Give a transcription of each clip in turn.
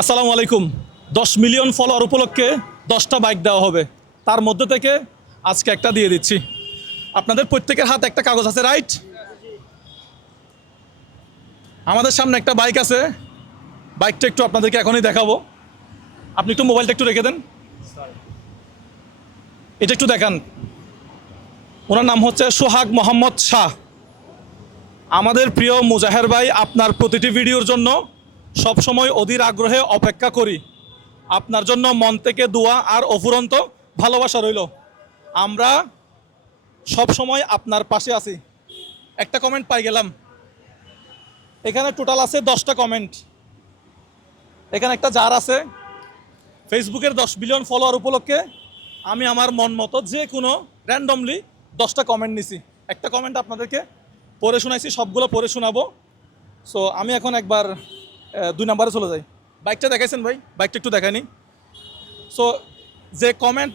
আসসালামু আলাইকুম। 10 million follower উপলক্ষে 10টা বাইক দেওয়া হবে, তার মধ্যে থেকে আজকে একটা দিয়ে দিচ্ছি। আপনাদের প্রত্যেকের হাতে একটা কাগজ আছে, রাইট? আমাদের সামনে একটা বাইক আছে, বাইকটা একটু আপনাদেরকে এখনই দেখাবো। আপনি একটু মোবাইলটা একটু রেখে দেন, এটা একটু দেখান। ওনার নাম হচ্ছে সোহাগ মোহাম্মদ শাহ। আমাদের প্রিয় মুজাহের ভাই, আপনার প্রতিটি ভিডিওর জন্য সবসময় অধীর আগ্রহে অপেক্ষা করি। আপনার জন্য মন থেকে দোয়া আর অফুরন্ত ভালোবাসা রইল। আমরা সব সময় আপনার পাশে আছি। একটা কমেন্ট পাই গেলাম, এখানে টোটাল আছে 10টা কমেন্ট। এখানে একটা জার আছে, ফেসবুকের 10 বিলিয়ন ফলোয়ার উপলক্ষে আমি আমার মন মতো যে কোনো র্যান্ডমলি 10টা কমেন্ট নিছি। একটা কমেন্ট আপনাদেরকে পড়ে শোনাইছি, সবগুলো পড়ে শোনাবো। সো আমি এখন একবার 2 নাম্বারে চলে যাই। বাইকটা দেখাইছেন ভাই, বাইকটা একটু দেখায়নি। সো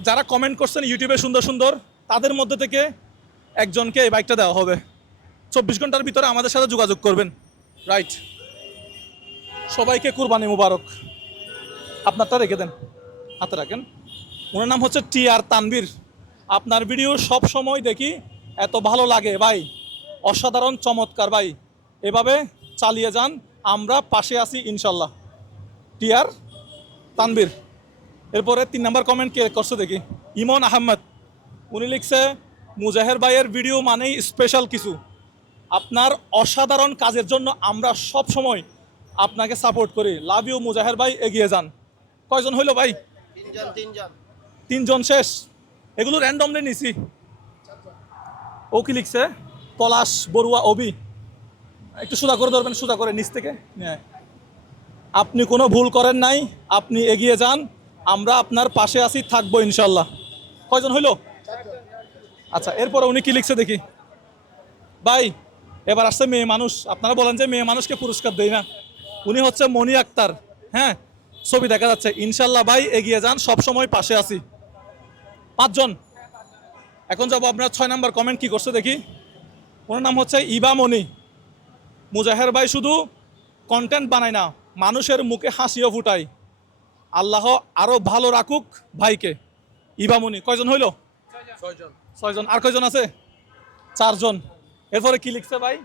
যারা কমেন্ট করছেন ইউটিউবে সুন্দর সুন্দর, তাদের মধ্যে থেকে একজনকে এই বাইকটা দেওয়া হবে। 24 ঘন্টার ভিতরে আমাদের সাথে যোগাযোগ করবেন, রাইট? সবাইকে কুরবানি মুবারক। আপনারটা রেখে দেন, হাতে রাখেন। ওনার নাম হচ্ছে টিআর তানভীর। আপনার ভিডিও সব সময় দেখি, এত ভালো লাগে ভাই, অসাধারণ চমৎকার ভাই, এভাবে চালিয়ে যান, আমরা পাশে আছি ইনশাল্লাহ। টিআর তানভীর। এরপরে 3 নাম্বার কমেন্ট কে করছে দেখি, ইমন আহমেদ। উনি লিখছে, মুজাহের ভাইয়ের ভিডিও মানেই স্পেশাল কিছু। আপনার অসাধারণ কাজের জন্য আমরা সব সময় আপনাকে সাপোর্ট করি। লাভ ইউ মুজাহের ভাই, এগিয়ে যান। কয়জন হইলো ভাই? তিনজন শেষ। এগুলো র্যান্ডমলি নিছি। ও কি লিখছে, পলাশ বড়ুয়া অবি। একটু সোজা করে ধরবেন, সোজা করে নিচ থেকে। হ্যাঁ, আপনি কোনো ভুল করেন নাই, আপনি এগিয়ে যান, আমরা আপনার পাশে আছি, থাকবো ইনশাল্লাহ। কয়জন হইল? আচ্ছা, এরপরে উনি কি লিখছে দেখি। ভাই, এবার আসছে মেয়ে মানুষ। আপনারা বলেন যে মেয়ে মানুষকে পুরস্কার দেই না। উনি হচ্ছে মনি আক্তার। হ্যাঁ, ছবি দেখা যাচ্ছে। ইনশাল্লাহ ভাই, এগিয়ে যান, সব সময় পাশে আছি। 5 জন। এখন যাবো আপনার 6 নাম্বার কমেন্ট কি করছে দেখি। ওনার নাম হচ্ছে ইবা মনি। মুজাহের ভাই শুধু কন্টেন্ট বানায় না, মানুষের মুখে হাসিও ফুটায়। আল্লাহ আরো ভালো রাখুক ভাইকে। ইবামনি। কয়জন হইল? 6 জন। আর কয়জন আছে? 4 জন। এরপরে কি লিখছে ভাই?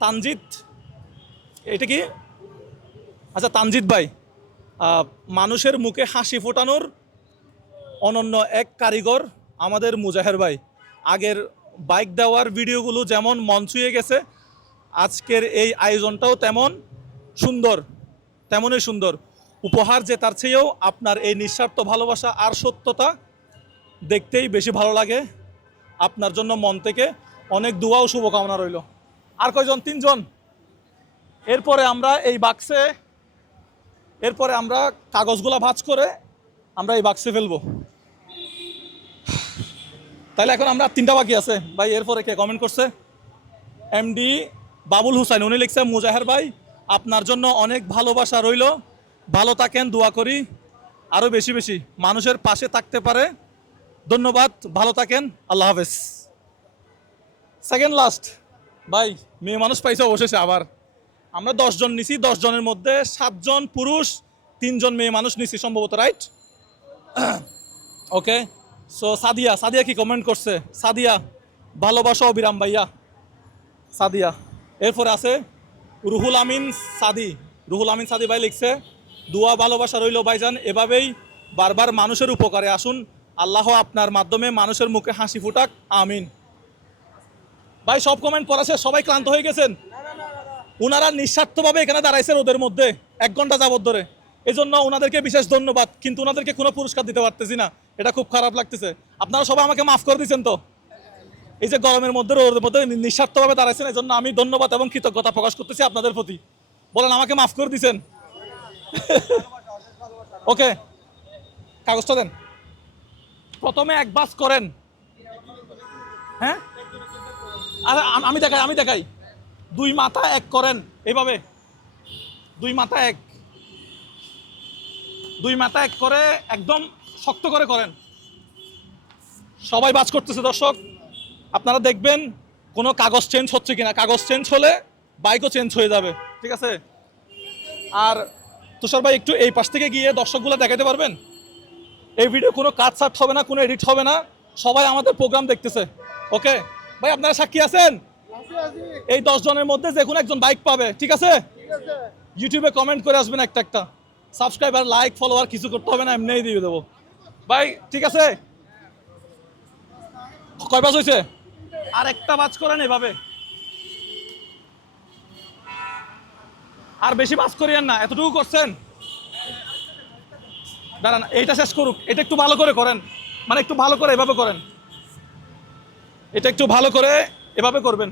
তানজিদ। এটা কি? আচ্ছা, তানজিদ ভাই, মানুষের মুখে হাসি ফোটানোর অনন্য এক কারিগর আমাদের মুজাহের ভাই। আগের বাইক দেওয়ার ভিডিওগুলো যেমন মন ছুঁয়ে গেছে, আজকের এই আয়োজনটাও তেমনই সুন্দর। উপহার যে তার চেয়েও আপনার এই নিঃস্বার্থ ভালোবাসা আর সত্যতা দেখতেই বেশি ভালো লাগে। আপনার জন্য মন থেকে অনেক দোয়া ও শুভকামনা রইল। আর কয়জন? 3 জন। এরপরে আমরা কাগজগুলা ভাঁজ করে আমরা এই বাক্সে ফেলবো। তাহলে এখন আমরা 3টা বাকি আছে ভাই। এরপরে কে কমেন্ট করছে? এমডি বাবুল হুসাইন। উনি লিখছে, মুজাহের ভাই, আপনার জন্য অনেক ভালোবাসা রইল, ভালো থাকেন, দোয়া করি আরও বেশি বেশি মানুষের পাশে থাকতে পারে। ধন্যবাদ, ভালো থাকেন, আল্লাহ হাফেজ। সেকেন্ড লাস্ট ভাই, মেয়ে মানুষ পাইছে অবশেষে। আবার আমরা 10 জন নিছি, 10 জনের মধ্যে 7 জন পুরুষ, 3 জন মেয়ে মানুষ নিছি সম্ভবত, রাইট? ওকে। সো সাদিয়া কি কমেন্ট করছে? সাদিয়া, ভালোবাসা অবিরাম ভাইয়া, সাদিয়া। এরপরে আছে রুহুল আমিন সাদি ভাই লিখছে, দোয়া ভালোবাসা রইল ভাইজান, এভাবেই বারবার মানুষের উপকারে আসুন, আল্লাহ আপনার মাধ্যমে মানুষের মুখে হাসি ফুটাক, আমিন। ভাই, সব কমেন্ট পড়া শেষ, সবাই ক্লান্ত হয়ে গেছেন। ওনারা নিঃস্বার্থভাবে এখানে দাঁড়াইছে রোদের মধ্যে 1 ঘন্টা যাবত ধরে। এই জন্য ওনাদেরকে বিশেষ ধন্যবাদ, কিন্তু ওনাদেরকে কোনো পুরস্কার দিতে পারতেছি না, এটা খুব খারাপ লাগতেছে। আপনারা সবাই আমাকে মাফ করে দিচ্ছেন তো? এই যে গরমের মধ্যে রোদের মধ্যে নিঃস্বার্থভাবে দাঁড়াইছেন, এই জন্য আমি ধন্যবাদ এবং কৃতজ্ঞতা প্রকাশ করতেছি আপনাদের প্রতি। বলেন, আমাকে মাফ করে দিচ্ছেন? ওকে, কাগজটা দেন। প্রথমে 1 বাস করেন। হ্যাঁ, আরে আমি দেখাই। 2 মাথা 1 করেন, এইভাবে 2 মাথা 1 করে একদম শক্ত করে করেন। সবাই বাজ করতেছে দর্শক, আপনারা দেখবেন কোনো কাগজ চেঞ্জ হচ্ছে কিনা। কাগজ চেঞ্জ হলে বাইকও চেঞ্জ হয়ে যাবে, ঠিক আছে? আর তুষার ভাই একটু এই পাশ থেকে গিয়ে দর্শকগুলো দেখাতে পারবেন? এই ভিডিও কোনো কাট সাট হবে না, কোনো এডিট হবে না, সবাই আমাদের প্রোগ্রাম দেখতেছে। ওকে ভাই, আপনারা সাক্ষী আছেন? এই 10 জনের মধ্যে যে কোনো একজন বাইক পাবে, ঠিক আছে? ইউটিউবে কমেন্ট করে আসবেন একটা একটা। সাবস্ক্রাইবার, লাইক, ফলোয়ার কিছু করতে হবে না, এমনিই দিয়ে দেবো ভাই, ঠিক আছে? কয় বাজ হয়েছে? আর একটা বাজ করেন এভাবে, আর বেশি বাজ করিয়েন না, এতটুকু করছেন। দাঁড়ান, এইটা শেষ করুক, এটা একটু ভালো করে করেন, মানে একটু ভালো করে এভাবে করেন, এটা একটু ভালো করে এভাবে করবেন।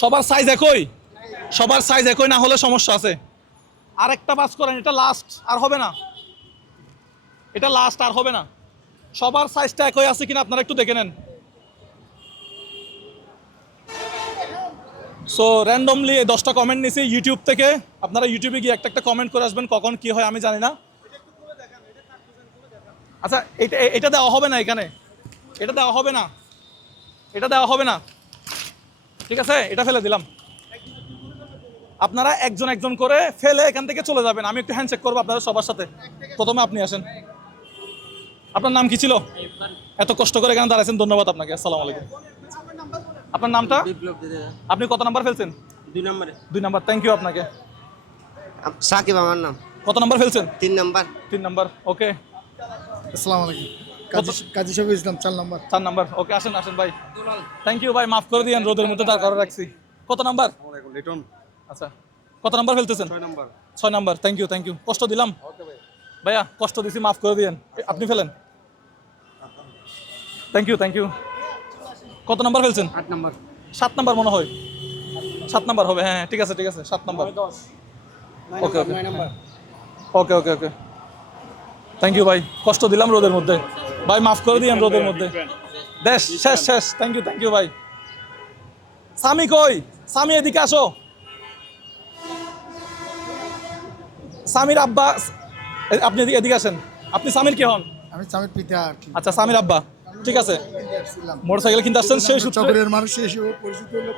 সবার সাইজ একই, সবার সাইজ একই না হলে সমস্যা আছে। আর একটা বাজ করেন, এটা লাস্ট, আর হবে না, এটা লাস্ট, আর হবে না। সবার সাইজটা একই আছে কিনা আপনারা একটু দেখে নেন। সো র্যান্ডমলি 10টা কমেন্ট নিয়েছি ইউটিউব থেকে। আপনারা ইউটিউবে গিয়ে একটা একটা কমেন্ট করে আসবেন, কখন কি হয় আমি জানি না। আচ্ছা, এটা এটা দেওয়া হবে না এখানে, এটা দেওয়া হবে না, এটা দেওয়া হবে না, ঠিক আছে? এটা ফেলে দিলাম। আপনারা একজন একজন করে ফেলে এখান থেকে চলে যাবেন, আমি একটু হ্যান্ডশেক করবো আপনাদের সবার সাথে। প্রথমে আপনি আসেন। আপনার নাম কি ছিল? এত কষ্ট করে এখানে দাঁড়াইছেন, ধন্যবাদ আপনাকে। আসসালামু আলাইকুম। আপনার নামটা? আপনি কত নাম্বার ফেলছেন? 2 নম্বরে। 2 নাম্বার, থ্যাংক ইউ আপনাকে। সাকিব আমার নাম। কত নাম্বার ফেলছেন? 3 নাম্বার। 3 নাম্বার, ওকে। আসসালামু আলাইকুম। কাজী শফিউল ইসলাম 4 নম্বর। 4 নাম্বার, ওকে। আসেন আসেন ভাই, থ্যাংক ইউ ভাই, মাফ করে দিয়েন, রোদের মধ্যে দাঁড় করে রাখছি। কত নাম্বার? লিটন আচ্ছা, কত নাম্বার ফেলতেছেন? 6 নম্বর। 6 number, thank you thank you, কষ্ট দিলাম ভাইয়া, কষ্ট দিছি, মাফ করে দিয়েন। আপনি ফেলেন, থ্যাংক ইউ থ্যাংক ইউ। কত নাম্বার ফেলছেন? 8 নম্বর। 7 নাম্বার মনে হয়, 7 নাম্বার হবে, হ্যাঁ হ্যাঁ, ঠিক আছে ঠিক আছে, 7 number. Okay okay 9 number. Okay okay okay, thank you ভাই, কষ্ট দিলাম রোদের মধ্যে ভাই, মাফ করে দিয়েন রোদের মধ্যে। দেশ শেষ শেষ, থ্যাংক ইউ ভাই। সামি কই? সামি এদিকে আসো। সামির আব্বা, আপনি এদিকে এদিকে আসেন। আপনি সামির কে হন? আমি সামির পিতা আর কি। আচ্ছা, সামির আব্বা, ঠিক আছে। মোটরসাইকেল কিনতে আসছেন, সেই সূত্রে চকরের মানুষ হিসেবে পরিচিত হলো।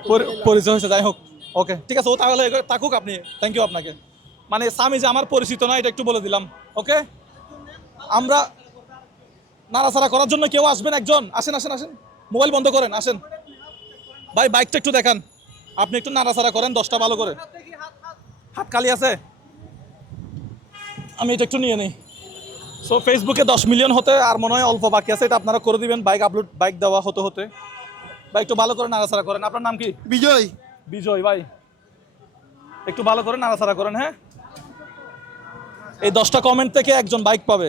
পরিচয় হয়েছে, যাই হোক, ওকে ঠিক আছে, ও তাহলে থাকুক আপনি, থ্যাংক ইউ আপনাকে। মানে সামি যে আমার পরিচিত না, এটা একটু বলে দিলাম, ওকে? আমরা নাড়াচাড়া করার জন্য কেউ আসবেন একজন? আসেন আসেন আসেন, মোবাইল বন্ধ করেন, আসেন ভাই, বাইকটা একটু দেখান, আপনি একটু নাড়াচাড়া করেন 10টা ভালো করে। হাত খালি আছে, আমি এটা একটু নিয়ে নিই। সো ফেসবুকে 10 মিলিয়ন হতে আর মনে হয় অল্প বাকি আছে, এটা আপনারা করে দিবেন, বাইক আপলোড, বাইক দেওয়া হতে হতে। ভাই একটু ভালো করে নাড়াচাড়া করেন। আপনার নাম কি? বিজয়। বিজয় ভাই, একটু ভালো করে নাড়াচাড়া করেন, হ্যাঁ? এই 10টা কমেন্ট থেকে একজন বাইক পাবে,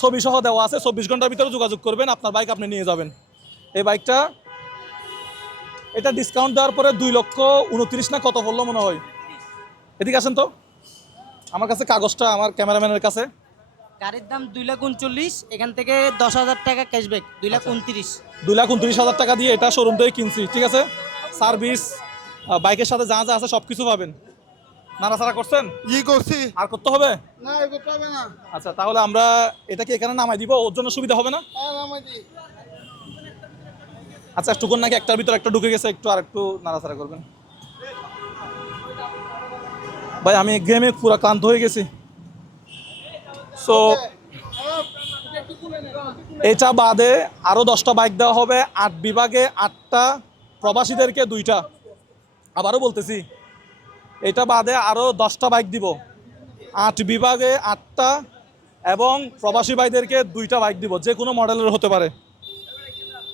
ছবি সহ দেওয়া আছে, 24 ঘন্টার ভিতরে যোগাযোগ করবেন, আপনার বাইক আপনি নিয়ে যাবেন। এই বাইকটা, এটা ডিসকাউন্ট দেওয়ার পরে 2,29,000 না কত বললো মনে হয়। এদিকে আসেন তো, আমার কাছে কাগজটা, আমার ক্যামেরাম্যানের কাছে। গাড়ির দাম 2,39,000, এখান থেকে 10,000 টাকা ক্যাশব্যাক, 2,29,000। 2,29,000 টাকা দিয়ে এটা শোরুম থেকে কিনছি, ঠিক আছে? সার্ভিস, বাইকের সাথে যা যা আছে সব কিছু পাবেন। নাড়াচাড়া করছেন? ই করছি। আর করতে হবে? না এগো পাবে না। আচ্ছা, তাহলে আমরা এটাকে এখানে নামাই দিব, ওর জন্য সুবিধা হবে না? আর আমাদি আচ্ছা, একটুকুন নাকি একটার ভিতর একটা ঢুকে গেছে, একটু আর একটু নাড়াচাড়া করবেন ভাই, আমি গেমে পুরো ক্লান্ত হয়ে গেছি। সো এটা বাদে আরও 10টা বাইক দেওয়া হবে, 8 বিভাগে 8টা, প্রবাসীদেরকে 2টা। আবারও বলতেছি, এটা বাদে আরও 10টা বাইক দিব, 8 বিভাগে 8টা, এবং প্রবাসী ভাইদেরকে 2টা বাইক দিব, যে কোনো মডেলের হতে পারে।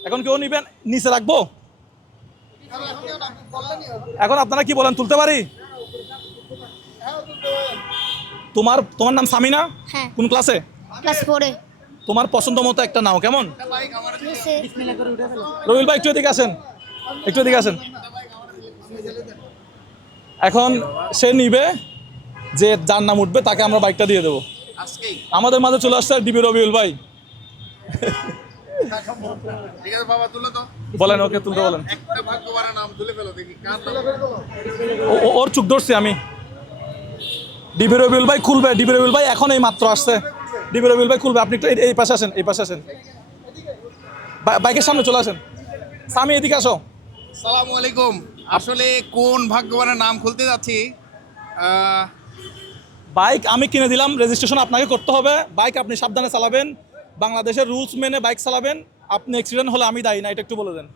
এখন কেউ নিবেন? নিচে রাখবো? এখন আপনারা কি বলেন, তুলতে পারি? তোমার তোমার নাম সামিনা? হ্যাঁ। কোন ক্লাসে? ক্লাস 4-এ। তোমার পছন্দ মতো একটা নাও, কেমন? রবিল ভাই একটু এদিকে আসেন, একটু এদিকে আসেন। এখন সে নিবে, যে যার নাম উঠবে তাকে আমরা বাইকটা দিয়ে দেবো। আমাদের মাঝে চলে আসছে ডিবি রবিউল ভাই। ঠিক আছে বাবা, তুলে দাও। বলেন, ওকে তুলতে বলেন। একটা ভাগ্যবানের নাম তুলে ফেলো দেখি কার নাম। ওর চুক ধরছি আমি। ডিবি রবিউল ভাই খুলবে, ডিবি রবিউল ভাই এখন এই মাত্র আসছে, ডিবি রবিউল ভাই খুলবে। আপনি একটু এই পাশে আসেন, এই পাশে আসেন, বাইকের সামনে চলে আসেন। সামি এদিকে আসো। আসসালামু আলাইকুম। আসলে কোন ভাগ্যবানের নাম খুলতে যাচ্ছি বাইক আমি কিনে দিলাম, রেজিস্ট্রেশন আপনাকে করতে হবে, বাইক আপনি সাবধানে চালাবেন, বাংলাদেশের রুলস মেনে বাইক চালাবেন, আপনি অ্যাক্সিডেন্ট হলে আমি দায়ী না, এটা একটু বলে দেন।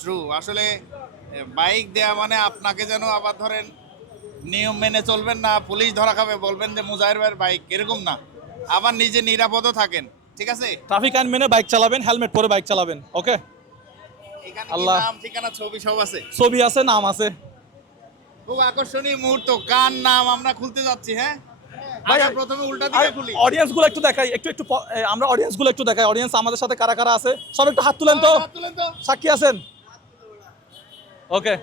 ট্রু, আসলে বাইক দেয়া মানে আপনাকে যেন আবার ধরেন নিয়ম মেনে চলবেন না, পুলিশ ধরা খাবে বলবেন যে মুজাহির ভাইয়ের বাইক, এরকম না, আবার নিজে নিরাপদও থাকেন, ঠিক আছে? ট্রাফিক আইন মেনে বাইক চালাবেন, হেলমেট পরে বাইক চালাবেন, ওকে? এখানে কি আল্লাহ। নাম ঠিকানা ছবি সব আছে? ছবি আছে, নাম আছে। খুব আকর্ষণীয় মুহূর্ত, কার নাম আমরা খুলতে যাচ্ছি। হ্যাঁ ভাই, আগে প্রথমে উল্টা দিকে খুলি। অডিয়েন্স গুলো একটু দেখাই, একটু আমরা অডিয়েন্স গুলো একটু দেখাই, অডিয়েন্স আমাদের সাথে কারা কারা আছে সব একটু হাত তুলেন তো, হাত তুলেন তো। সাক্ষী আছেন? ওকে।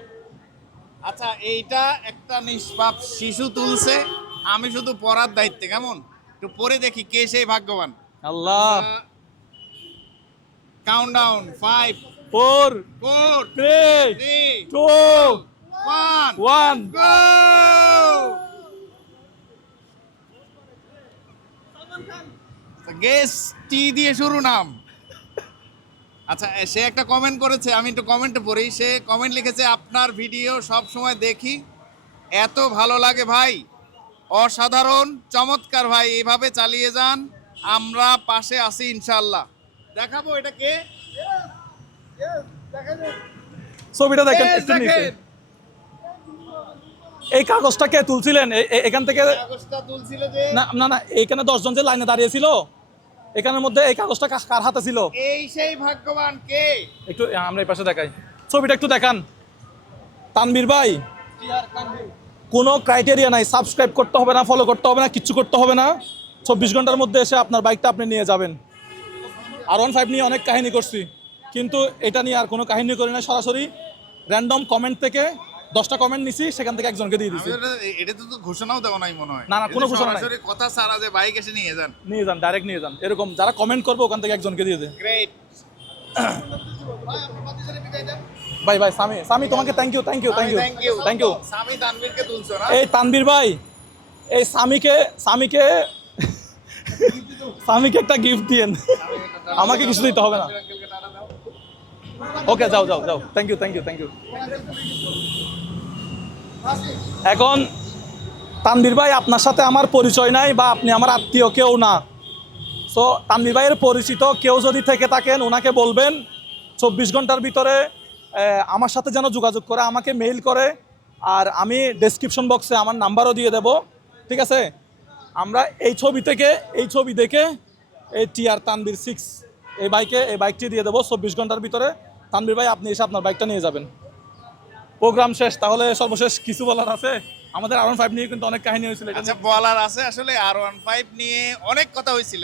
আচ্ছা, এইটা একটা নিষ্পাপ শিশু তুলছে, আমি শুধু পড়ার দায়িত্বে, কেমন একটু পরে দেখি কে সেই ভাগ্যবান। আল্লাহ। কাউন্টডাউন 5 4 4 3 3 2 1 1 গো। গেস টি দিয়ে শুরু নাম। আচ্ছা, সে একটা কমেন্ট করেছে, আমি একটু কমেন্টে পড়ি। সে কমেন্ট লিখেছে, আপনার ভিডিও সব সময় দেখি, এত ভালো লাগে ভাই, অসাধারণ, চমৎকার ভাই, এইভাবে চালিয়ে যান, আমরা পাশে আছি ইনশাআল্লাহ। দেখাবো এটা কে? ছবিটা দেখেন Yes, একটু নিচে। দেখেন। এই কাগজটা কে তুলছিলেন? এখান থেকে কাগজটা তুলছিল যে, না না না, এইখানে 10 জন যে লাইনে দাঁড়িয়েছিল, এখানের মধ্যে এই কাগজটা কার হাতে ছিল? এই সেই ভাগ্যবান কে? একটু আমরা এই পাশে দেখাই, ছবিটা একটু দেখান। তানভীর ভাই, কোনো ক্রাইটেরিয়া নাই, সাবস্ক্রাইব করতে হবে না, ফলো করতে হবে না, কিচ্ছু করতে হবে না, 24 ঘন্টার মধ্যে এসে আপনার বাইকটা আপনি নিয়ে যাবেন। R15 নিয়ে অনেক কাহিনী করছি, কিন্তু এটা নিয়ে আর কোনো কাহিনী করি না, সরাসরি র্যান্ডম কমেন্ট থেকে 10টা কমেন্ট নিছি, সেখান থেকে একজনকে দিয়ে দিছি। এটা তো ঘোষণাও দেওয়া নাই মনে হয়। না, না, কোনো ঘোষণা নাই। সরাসরি কথা সারা যে বাইক এসে নিয়ে যান। নিয়ে যান, ডাইরেক্ট নিয়ে যান, এরকম যারা কমেন্ট করবে ওখান থেকে একজনকে দিয়ে দেন। গ্রেট। ভাই ভাই, সামি তোমাকে thank you thank you. Sami তানভীরকে তুলছো না? এই তানভীর ভাই, এই সামিকে একটা গিফট দিয়েন, আমাকে কিছু দিতে হবে না। ওকে, যাও থ্যাংক ইউ। এখন তানভীর ভাই, আপনার সাথে আমার পরিচয় নাই বা আপনি আমার আত্মীয় কেউ না, সো তানভীর ভাইয়ের পরিচিত কেউ যদি থেকে থাকেন ওনাকে বলবেন 24 ঘন্টার ভিতরে আমার সাথে যেন যোগাযোগ করে, আমাকে মেইল করে, আর আমি ডেসক্রিপশন বক্সে আমার নাম্বারও দিয়ে দেব, ঠিক আছে? আমরা এই ছবি দেখে এই TR তানভীর 6 এই বাইকটি দিয়ে দেবো 24 ঘন্টার ভিতরে। তানভীর ভাই, আপনি এসে আপনার বাইকটা নিয়ে যাবেন। প্রোগ্রাম শেষ, তাহলে সর্বশেষ কিছু বলার আছে? আমাদের R15 নিয়ে কিন্তু অনেক কাহিনী হয়েছিল, এটা আচ্ছা, বলার আছে, আসলে R15 নিয়ে অনেক কথা হয়েছিল,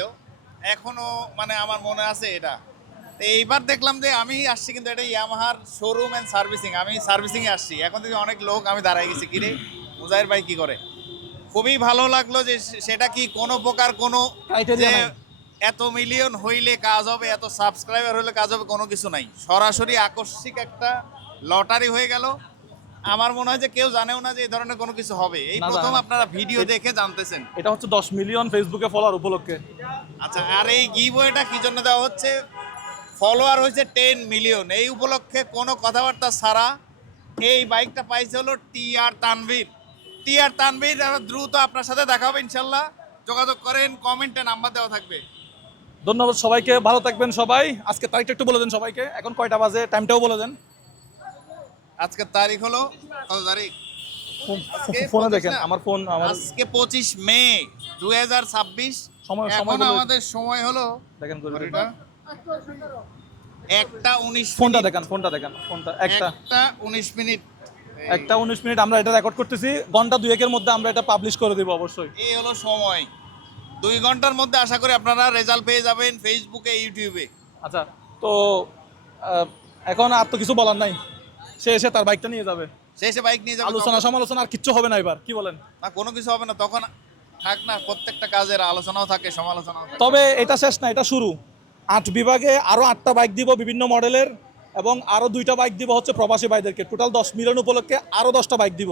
এখনো মানে আমার মনে আছে এটা। তো এইবার দেখলাম যে আমি আসছি, কিন্তু এটা ইয়ামাহার শোরুম অ্যান্ড সার্ভিসিং, আমি সার্ভিসিংয়ে আসছি, এখন থেকে অনেক লোক আমি দাঁড়াই গেছি, কিরে মুজাহির ভাই কি করে। খুবই ভালো লাগলো যে সেটা কি কোনো প্রকার কোনো Criteria যে নাই। এত মিলিয়ন হইলে কাজ হবে, এত সাবস্ক্রাইবার হইলে কাজ হবে, কোনো কিছু নাই, সরাসরি আকস্মিক একটা লটারি হয়ে গেল। আমার মনে হয় যে কেউ জানেও না যে এই ধরনের কোনো কিছু হবে, এই না, প্রথম জানে না। আপনারা ভিডিও দেখে জানতেছেন। এটা হচ্ছে 10 মিলিয়ন ফেসবুকে ফলোয়ার উপলক্ষে। আচ্ছা, আর এই গিভওয়েটা কি জন্য দেওয়া হচ্ছে? ফলোয়ার হয়েছে 10 মিলিয়ন, এই উপলক্ষে কোনো কথাবার্তা ছাড়া এই বাইকটা পাইছে হলো TR তানভীর। দ্রুত আপনার সাথে দেখা হবে ইনশাল্লাহ, যোগাযোগ করেন, কমেন্টে নাম্বার দেওয়া থাকবে। ধন্যবাদ সবাইকে, ভালো থাকবেন সবাই। আজকে তারিখটা একটু বলে দেন সবাইকে, এখন কয়টা বাজে, টাইমটাও বলে দেন। আজকের তারিখ হলো কত তারিখ? আজকে ফোনে 25 দেখেন, না? আমার ফোন আজকে 25 মে 2026। সময় এখন বলে দেন। আমাদের সময় হলো দেখেন করে দিন। ঘড়িটা 1:19 ফোনটা দেখেন ফোনটা একটা 1:19 মিনিট। 1:19 মিনিট আমরা এটা রেকর্ড করতেছি, ঘন্টা 2-1 মধ্যে আমরা এটা পাবলিশ করে দিব অবশ্যই। এই হলো সময়, 2 ঘন্টার মধ্যে আশা করি আপনারা রেজাল্ট পেয়ে যাবেন ফেসবুকে, ইউটিউবে। আচ্ছা, তো এখন আর তো কিছু বলার নাই, সে এসে তার বাইকটা নিয়ে যাবে, শেষে বাইক নিয়ে যাবেন। আলোচনা সমালোচনা আর কিচ্ছু হবে না, এবার কি বলেন? না, কোনো কিছু হবে না, তখন থাক না, প্রত্যেকটা কাজের আলোচনাও থাকে, সমালোচনাও থাকে। তবে এটা শেষ না, এটা শুরু। 8 বিভাগে আরো 8টা বাইক দিব বিভিন্ন মডেলের, এবং আরো 2টা বাইক দিব হচ্ছে প্রবাসী ভাইদেরকে। টোটাল 10 মিলিয়ন উপলক্ষে আরো 10টা বাইক দিব।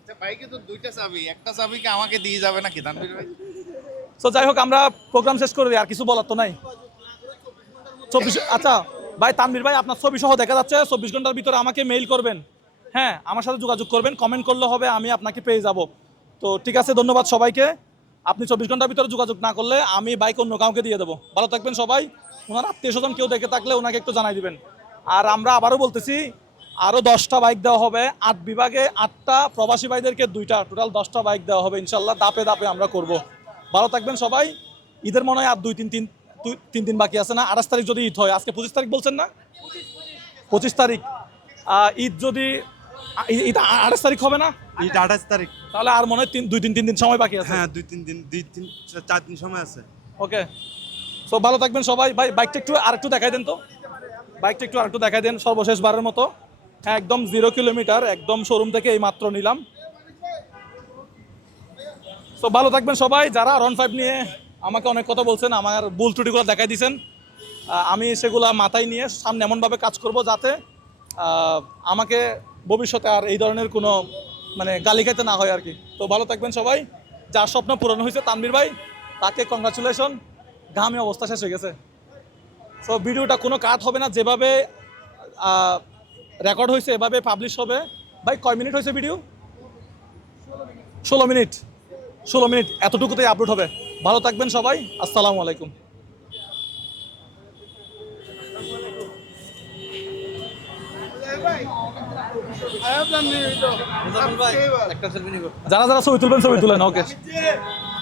আচ্ছা, বাইকে তো 2টা চাবি, একটা চাবি কি আমাকে দিয়ে যাবে নাকি তানভীর ভাই? তো যাই হোক, আমরা প্রোগ্রাম শেষ করে দিই, আর কিছু বলার তো নাই। 24 আচ্ছা ভাই, তানভীর ভাই, আপনার ছবি সহ দেখা যাচ্ছে, 24 ঘন্টার ভিতরে আমাকে মেইল করবেন, হ্যাঁ, আমার সাথে যোগাযোগ করবেন, কমেন্ট করলে হবে, আমি আপনাকে পেয়ে যাব। তো ঠিক আছে, ধন্যবাদ সবাইকে। আপনি 24 ঘন্টার ভিতরে যোগাযোগ না করলে আমি বাইক অন্য কাউকে দিয়ে দেবো। ভালো থাকবেন সবাই। ওনার আত্মীয় স্বজন কেউ দেখে থাকলে ওনাকে একটু জানাই দিবেন। আর আমরা আবারও বলতেছি, আরও 10টা বাইক দেওয়া হবে, 8 বিভাগে 8টা, প্রবাসী ভাইদেরকে 2টা, টোটাল 10টা বাইক দেওয়া হবে ইনশাল্লাহ। দাপে দাপে আমরা করব। ভালো থাকবেন সবাই। ঈদের মনে হয় আর 2-3 দিন বাকি আছে না? 28 তারিখ যদি ঈদ হয়, আজকে 25 তারিখ বলছেন না? 25 তারিখ ঈদ, যদি ঈদ 28 তারিখ হবে না, এটা 28 তারিখ। তাহলে আর মনে হয় 2-3 দিন সময় বাকি আছে। হ্যাঁ 2-4 দিন সময় আছে। ওকে, সো ভালো থাকবেন সবাই। ভাই বাইকটা আরেকটু দেখাই দেন তো, বাইকটা আরেকটু দেখাই দেন সর্বশেষবারের মতো। হ্যাঁ, একদম 0 কিলোমিটার, একদম শোরুম থেকে এই মাত্র নিলাম। সো ভালো থাকবেন সবাই। যারা R15 নিয়ে আমাকে অনেক কথা বলছেন, আমার ভুল ত্রুটিগুলো দেখাই দিয়েছেন, আমি সেগুলা মাথায় নিয়ে সামনে এমনভাবে কাজ করব যাতে আমাকে ভবিষ্যতে আর এই ধরনের কোনো মানে গালি খাইতে না হয় আর কি। তো ভালো থাকবেন সবাই। যার স্বপ্ন পূরণ হয়েছে তানভীর ভাই, তাকে কংগ্রাচুলেশন। ঘামে অবস্থা শেষ হয়ে গেছে। সো ভিডিওটা কোনো কাট হবে না, যেভাবে রেকর্ড হয়েছে এভাবে পাবলিশ হবে। ভাই কয় মিনিট হয়েছে ভিডিও? 16 মিনিট। 16 মিনিট এতটুকুতেই আপলোড হবে। ভালো থাকবেন সবাই। আসসালামু আলাইকুম। যারা যারা ছবি তুলবেন ছবি তুলেন। ওকে।